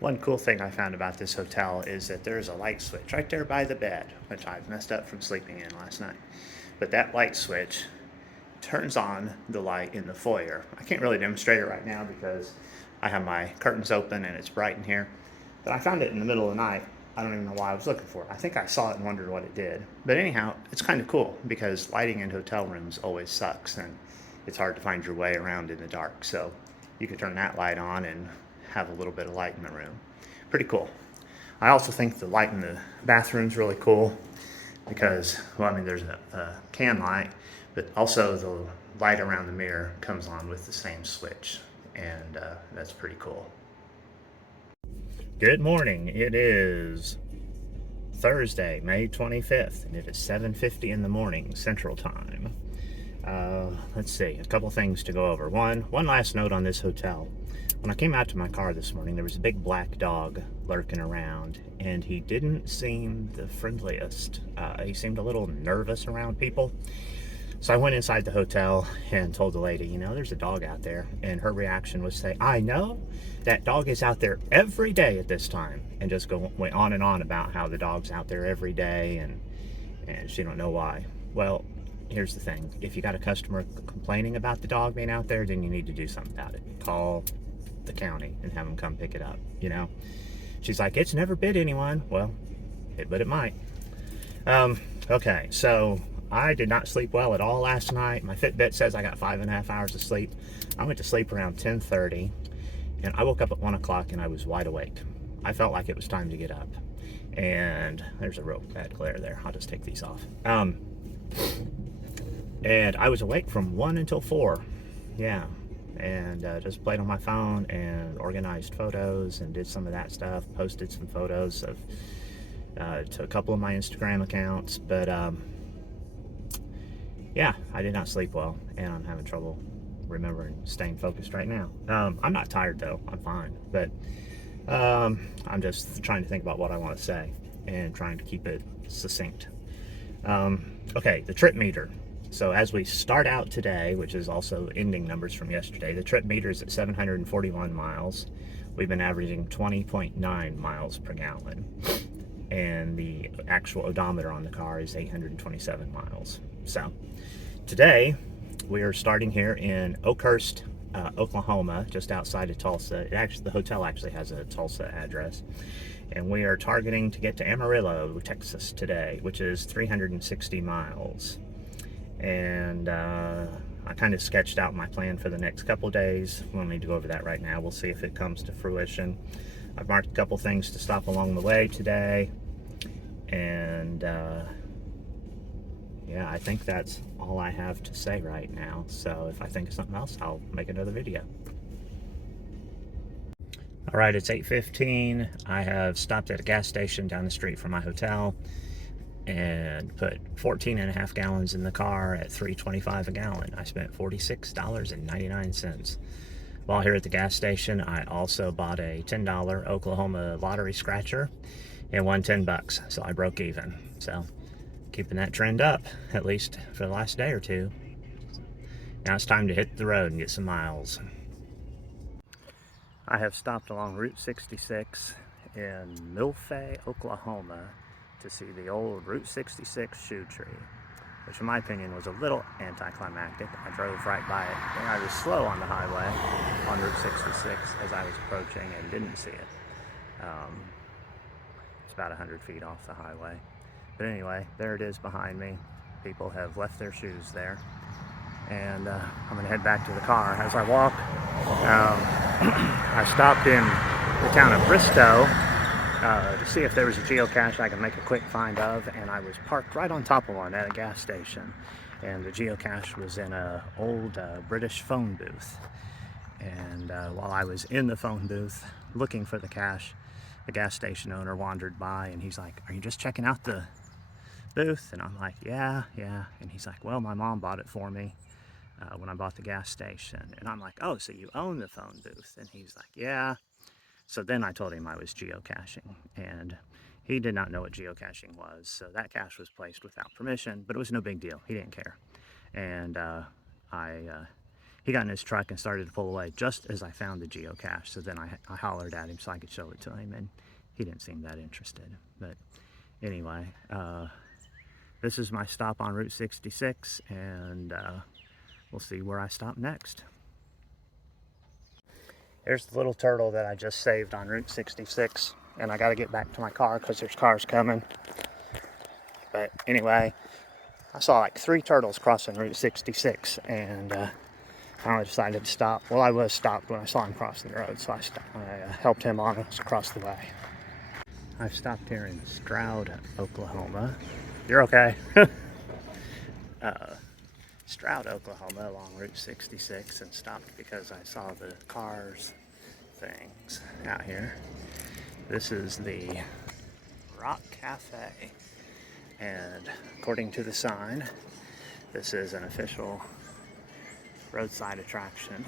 One cool thing I found about this hotel is that there's a light switch right there by the bed, which I messed up from sleeping in last night. But that light switch turns on the light in the foyer. I can't really demonstrate it right now because I have my curtains open and it's bright in here. But I found it in the middle of the night. I don't even know why I was looking for it. I think I saw it and wondered what it did. But anyhow, it's kind of cool because lighting in hotel rooms always sucks and it's hard to find your way around in the dark. So you could turn that light on and have a little bit of light in the room. Pretty cool. I also think the light in the bathroom is really cool because, well, I mean, there's a can light, but also the light around the mirror comes on with the same switch, and that's pretty cool. Good morning. It is Thursday, May 25th, and it is 7:50 in the morning Central Time. Let's see, a couple things to go over. One last note on this hotel. When I came out to my car this morning, there was a big black dog lurking around, and he didn't seem the friendliest. He seemed a little nervous around people. So I went inside the hotel and told the lady, you know, there's a dog out there. And her reaction was say, I know, that dog is out there every day at this time. And just went on and on about how the dog's out there every day and she don't know why. Well, here's the thing. If you got a customer complaining about the dog being out there, then you need to do something about it. Call the county and have them come pick it up, you know? She's like, it's never bit anyone. Well, but it might. Okay, so I did not sleep well at all last night. My Fitbit says I got 5.5 hours of sleep. I went to sleep around 10:30, and I woke up at 1 o'clock and I was wide awake. I felt like it was time to get up. And there's a real bad glare there. I'll just take these off. And I was awake from 1 until 4. Yeah. And just played on my phone and organized photos and did some of that stuff. Posted some photos of to a couple of my Instagram accounts. But yeah, I did not sleep well, and I'm having trouble remembering staying focused right now. I'm not tired though. I'm fine. But I'm just trying to think about what I want to say and trying to keep it succinct. Okay, the trip meter. So as we start out today, which is also ending numbers from yesterday, the trip meter is at 741 miles. We've been averaging 20.9 miles per gallon. And the actual odometer on the car is 827 miles. So today we are starting here in Oakhurst, Oklahoma, just outside of Tulsa. The hotel actually has a Tulsa address. And we are targeting to get to Amarillo, Texas today, which is 360 miles. And I kind of sketched out my plan for the next couple days. We don't need to go over that right now. We'll see if it comes to fruition. I've marked a couple things to stop along the way today. And yeah, I think that's all I have to say right now. So if I think of something else, I'll make another video. All right, it's 8:15. I have stopped at a gas station down the street from my hotel and put 14.5 gallons in the car at $3.25 a gallon. I spent $46.99. While here at the gas station, I also bought a $10 Oklahoma lottery scratcher and won $10, so I broke even. So keeping that trend up, at least for the last day or two. Now it's time to hit the road and get some miles. I have stopped along Route 66 in Milfay, Oklahoma to see the old Route 66 shoe tree, which in my opinion was a little anticlimactic. I drove right by it, and I was slow on the highway on Route 66 as I was approaching and didn't see it. It's about 100 feet off the highway. But anyway, there it is behind me. People have left their shoes there. And I'm gonna head back to the car. As I walk, I stopped in the town of Bristow to see if there was a geocache I could make a quick find of, and I was parked right on top of one at a gas station. And the geocache was in an old British phone booth. And while I was in the phone booth looking for the cache, the gas station owner wandered by and he's like, are you just checking out the booth? And I'm like, yeah. And he's like, well, my mom bought it for me when I bought the gas station. And I'm like, oh, so you own the phone booth? And he's like, yeah. So then I told him I was geocaching, and he did not know what geocaching was. So that cache was placed without permission, but it was no big deal. He didn't care. And he got in his truck and started to pull away just as I found the geocache. So then I hollered at him so I could show it to him, and he didn't seem that interested. But anyway, this is my stop on Route 66, and we'll see where I stop next. Here's the little turtle that I just saved on Route 66, and I got to get back to my car because there's cars coming. But anyway, I saw like 3 turtles crossing Route 66, and I decided to stop. Well, I was stopped when I saw him crossing the road, so I helped him on across the way. I've stopped here in Stroud, Oklahoma. You're okay. Stroud, Oklahoma, along Route 66, and stopped because I saw the cars things out here. This is the Rock Cafe, and according to the sign, this is an official roadside attraction.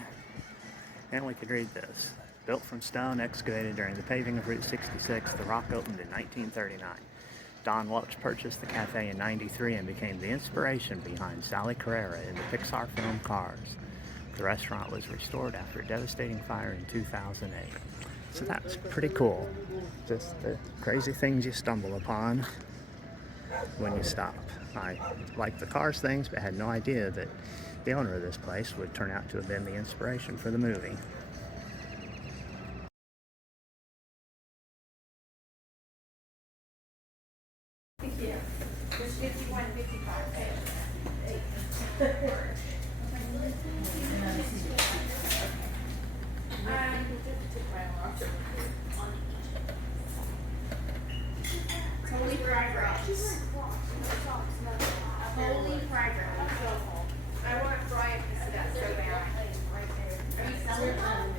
And we could read this. Built from stone, excavated during the paving of Route 66, the Rock opened in 1939. Don Welch purchased the cafe in '93 and became the inspiration behind Sally Carrera in the Pixar film Cars. The restaurant was restored after a devastating fire in 2008. So that's pretty cool. Just the crazy things you stumble upon when you stop. I like the Cars things, but had no idea that the owner of this place would turn out to have been the inspiration for the movie. Yeah, there's 51, 55. Holy fried rice. Holy fried rice. I want to fry it because that's so bad. Are you selling them?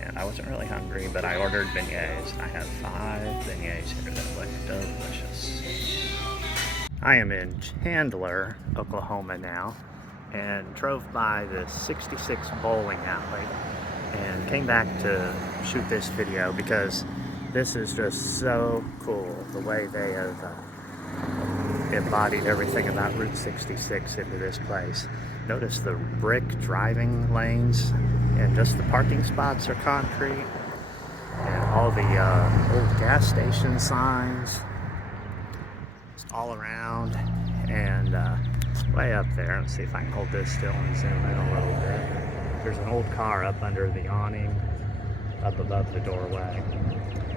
And I wasn't really hungry, but I ordered beignets, and I have 5 beignets here that look delicious. I am in Chandler, Oklahoma now, and drove by the 66 bowling alley and came back to shoot this video because this is just so cool, the way they have embodied everything about Route 66 into this place. Notice the brick driving lanes, and just the parking spots are concrete, and all the old gas station signs just all around. And way up there, let's see if I can hold this still and zoom in a little bit. There's an old car up under the awning up above the doorway.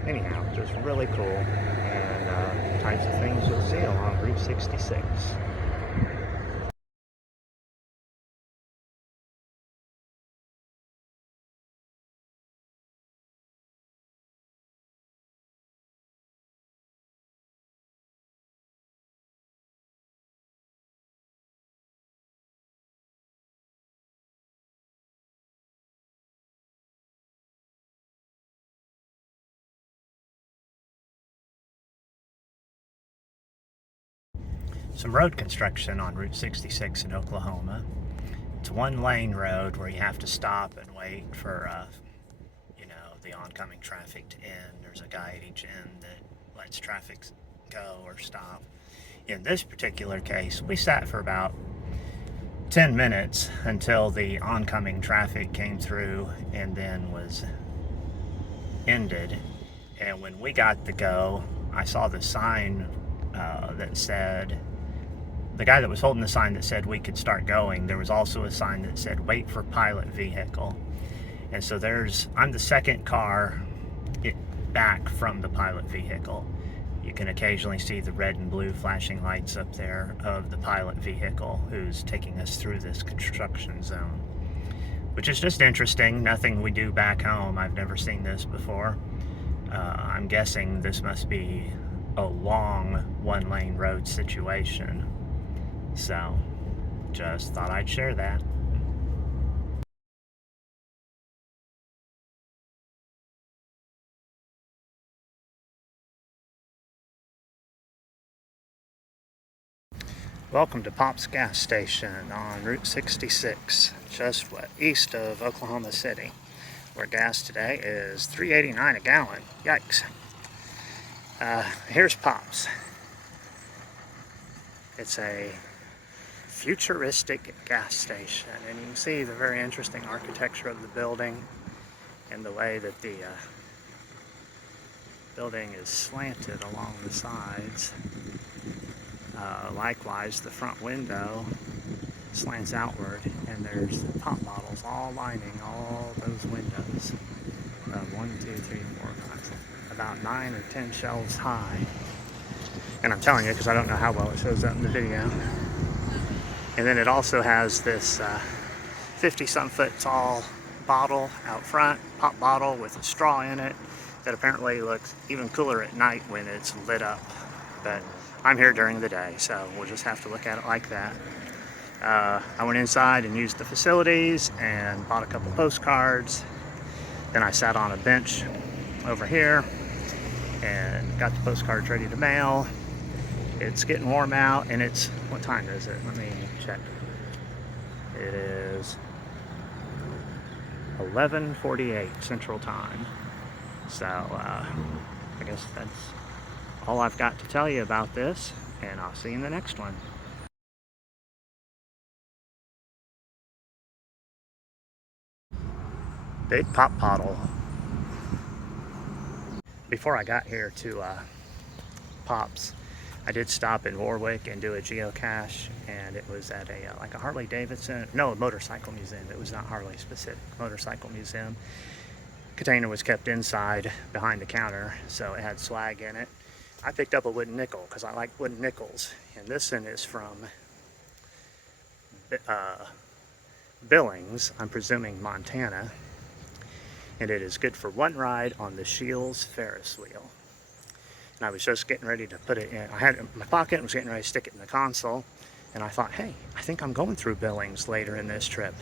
Anyhow, just really cool, and types of things you'll see along Route 66. Some road construction on Route 66 in Oklahoma. It's a one-lane road where you have to stop and wait for, the oncoming traffic to end. There's a guy at each end that lets traffic go or stop. In this particular case, we sat for about 10 minutes until the oncoming traffic came through and then was ended. And when we got to go, I saw the sign that said, the guy that was holding the sign that said we could start going, there was also a sign that said wait for pilot vehicle. And so I'm the second car back from the pilot vehicle. You can occasionally see the red and blue flashing lights up there of the pilot vehicle who's taking us through this construction zone, which is just interesting. Nothing we do back home. I've never seen this before. I'm guessing this must be a long one-lane road situation. So, just thought I'd share that. Welcome to Pop's gas station on Route 66, just east of Oklahoma City, where gas today is $3.89 a gallon. Yikes. Here's Pop's. It's a futuristic gas station, and you can see the very interesting architecture of the building and the way that the building is slanted along the sides. Likewise, the front window slants outward, and there's pop bottles all lining all those windows. 1, 2, 3, 4, 5, about 9 or 10 shelves high. And I'm telling you, because I don't know how well it shows up in the video. And then it also has this 50-some foot tall bottle out front, pop bottle with a straw in it, that apparently looks even cooler at night when it's lit up. But I'm here during the day, so we'll just have to look at it like that. I went inside and used the facilities and bought a couple postcards. Then I sat on a bench over here and got the postcards ready to mail. It's getting warm out, and it's, what time is it? Let me check. It is 11:48 Central Time. So I guess that's all I've got to tell you about this, and I'll see you in the next one. Big pop bottle. Before I got here to Pop's, I did stop in Warwick and do a geocache, and it was at a like a Harley Davidson, no, a motorcycle museum. It was not Harley specific, motorcycle museum. Container was kept inside behind the counter, so it had swag in it. I picked up a wooden nickel because I like wooden nickels, and this one is from Billings, I'm presuming Montana, and it is good for one ride on the Shields Ferris wheel. And I was just getting ready to put it in. I had it in my pocket and was getting ready to stick it in the console, and I thought, hey, I think I'm going through Billings later in this trip.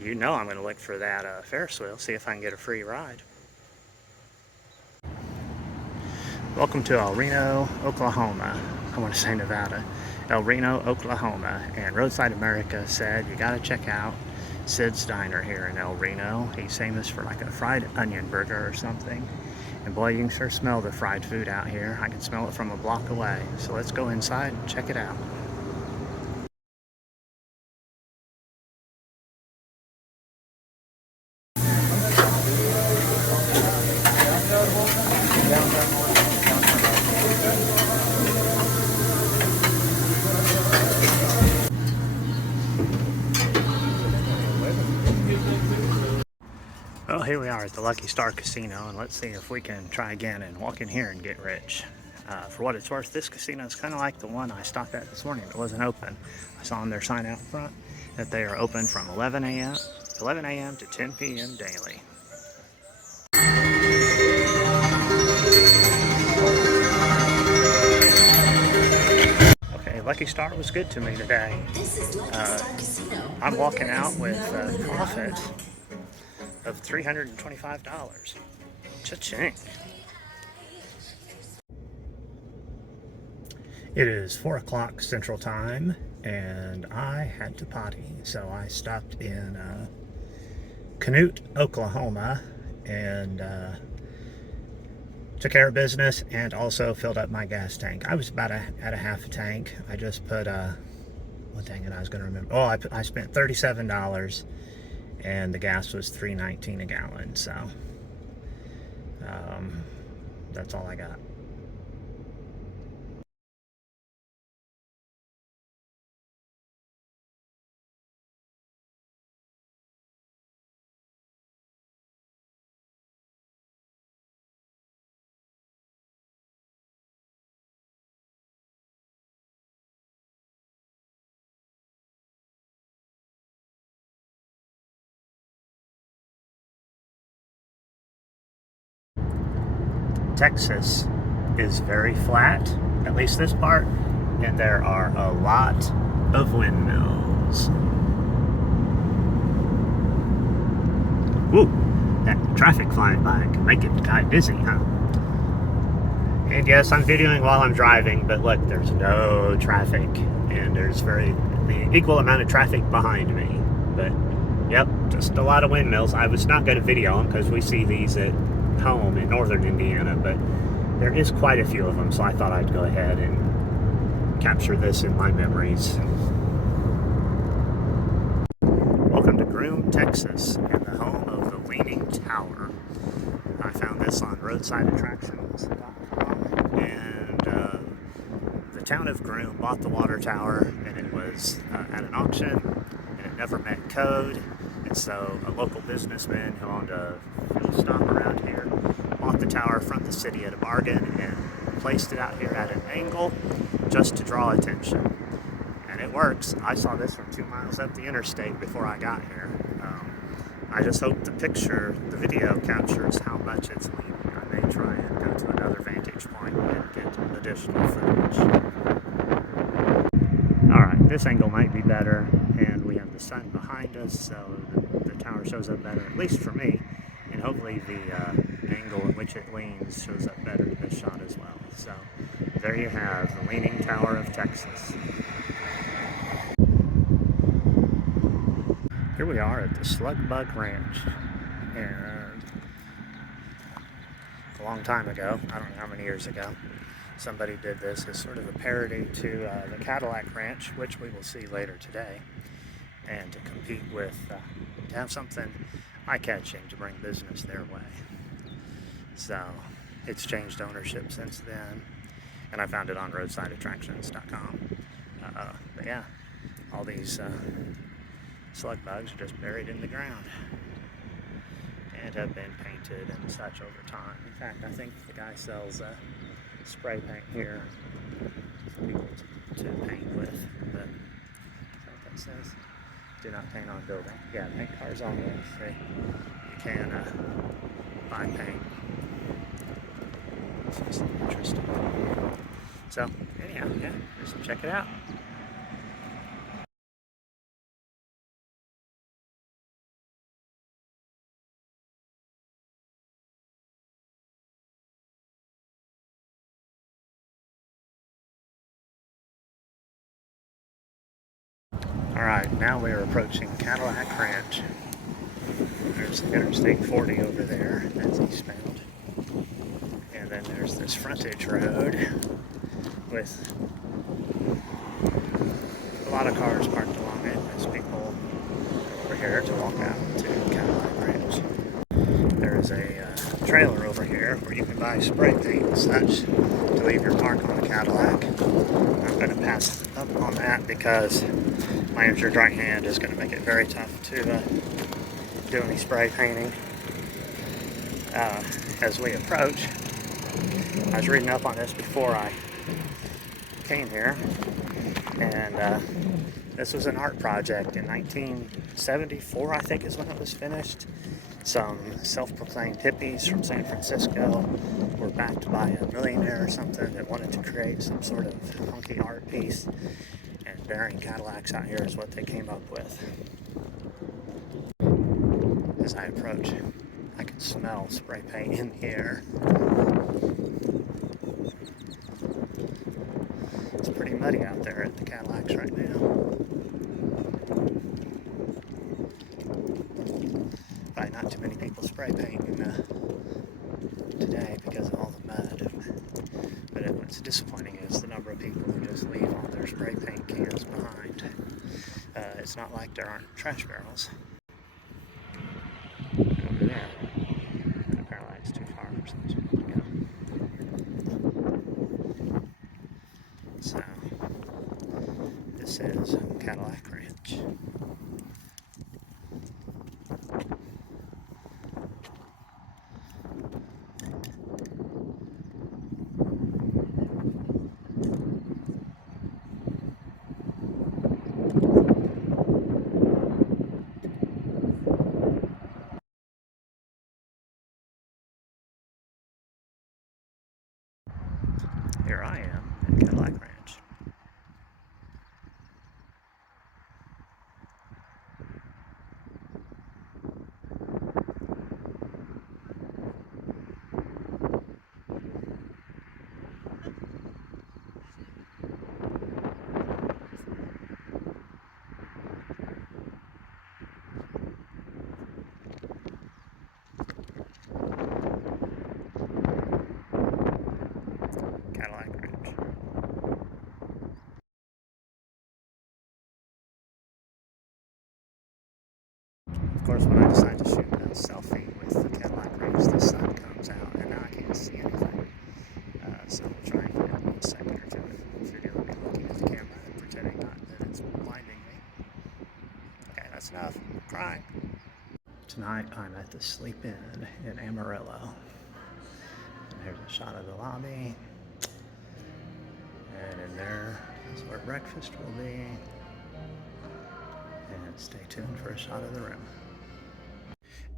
You know I'm going to look for that Ferris wheel, see if I can get a free ride. Welcome to El Reno, Oklahoma. I want to say Nevada. El Reno, Oklahoma. And Roadside America said you got to check out Sid's Diner here in El Reno. He's famous for like a fried onion burger or something. And boy, you can sure smell the fried food out here. I can smell it from a block away. So let's go inside and check it out. Well, here we are at the Lucky Star Casino, and let's see if we can try again and walk in here and get rich. For what it's worth, this casino is kind of like the one I stopped at this morning that wasn't open. I saw on their sign out front that they are open from 11 a.m. to 10 p.m. daily. Okay, Lucky Star was good to me today. I'm walking out with a profit of $325. Cha-ching. It is 4 o'clock Central Time, and I had to potty, so I stopped in Canute, Oklahoma, and took care of business and also filled up my gas tank. I was about at a half a tank. I just put what dang it, I was going to remember. Oh, I spent $37, and the gas was $3.19 a gallon. So that's all I got. Texas is very flat, at least this part, and there are a lot of windmills. Woo! That traffic flying by can make it kind of dizzy, huh? And yes, I'm videoing while I'm driving, but look, there's no traffic, and there's the equal amount of traffic behind me. But yep, just a lot of windmills. I was not going to video them because we see these at home in northern Indiana, but there is quite a few of them, so I thought I'd go ahead and capture this in my memories. Welcome to Groom, Texas, and the home of the Leaning Tower. I found this on roadsideattractions.com, and the town of Groom bought the water tower, and it was at an auction, and it never met code, and so a local businessman who owned a fuel stop around here bought the tower from the city at a bargain and placed it out here at an angle just to draw attention. And it works. I saw this from 2 miles up the interstate before I got here. I just hope the video captures how much it's leaning. I may try and go to another vantage point and get additional footage. Alright, this angle might be better, and we have the sun behind us, so the tower shows up better, at least for me, and hopefully the angle in which it leans shows up better in this shot as well. So, there you have the Leaning Tower of Texas. Here we are at the Slug Bug Ranch, and a long time ago, I don't know how many years ago, somebody did this as sort of a parody to the Cadillac Ranch, which we will see later today, and to compete with, to have something eye-catching to bring business their way. So, it's changed ownership since then, and I found it on roadsideattractions.com. But yeah, all these slug bugs are just buried in the ground and have been painted and such over time. In fact, I think the guy sells spray paint here for people to paint with. But that's what that says. Do not paint on building. Yeah, paint cars only. See, you can buy paint. It's just interesting. So anyhow, yeah, just check it out. Alright, now we're approaching Cadillac Ranch. There's Interstate 40 over there, that's eastbound. And then there's this frontage road with a lot of cars parked along it as people go over here to walk out to Cadillac Ranch. There is a trailer over here where you can buy spray paint and such to leave your mark on a Cadillac. I'm going to pass up on that because my injured right hand is going to make it very tough to do any spray painting. As we approach, I was reading up on this before I came here, and this was an art project in 1974, I think is when it was finished. Some self-proclaimed hippies from San Francisco were backed by a millionaire or something that wanted to create some sort of funky art piece, and burying Cadillacs out here is what they came up with. As I approach, I can smell spray paint in the air. It's pretty muddy out there at the Cadillacs right now. Probably not too many people spray painting today because of all the mud. But what's disappointing is the number of people who just leave all their spray paint cans behind. It's not like there aren't trash barrels. Over there. Apparently it's too far for some people to go. So, this is Cadillac Ranch. Here I am at Cadillac Ranch. Cadillac Ranch. Of course, when I decide to shoot a selfie with the Cadillac Ranch, the sun comes out and now I can't see anything. So we'll try and get a second or two of video of me looking at the camera and pretending not that it's blinding me. Okay, that's enough. I'm crying. Tonight I'm at the Sleep Inn in Amarillo. And there's a shot of the lobby. And in there is where breakfast will be. And stay tuned for a shot of the room.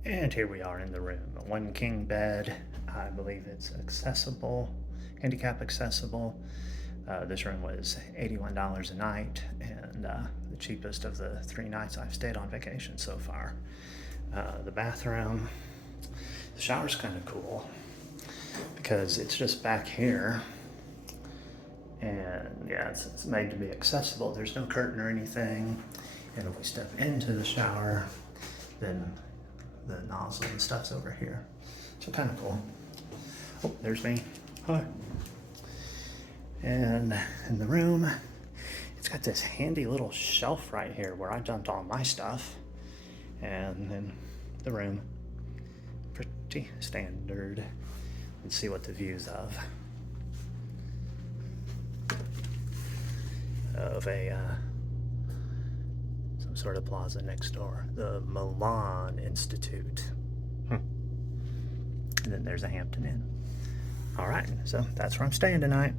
And here we are in the room. A 1 king bed. I believe it's accessible, handicap accessible. This room was $81 a night, and the cheapest of the 3 nights I've stayed on vacation so far. The bathroom, the shower's kind of cool because it's just back here. And yeah, it's made to be accessible. There's no curtain or anything. And if we step into the shower, then the nozzle and stuff's over here. So kind of cool. Oh, there's me. Hi. And in the room, it's got this handy little shelf right here where I dumped all my stuff. And then the room, pretty standard. Let's see what the view's of a some sort of plaza next door, the Milan Institute. And then there's a Hampton Inn. All right, so that's where I'm staying tonight.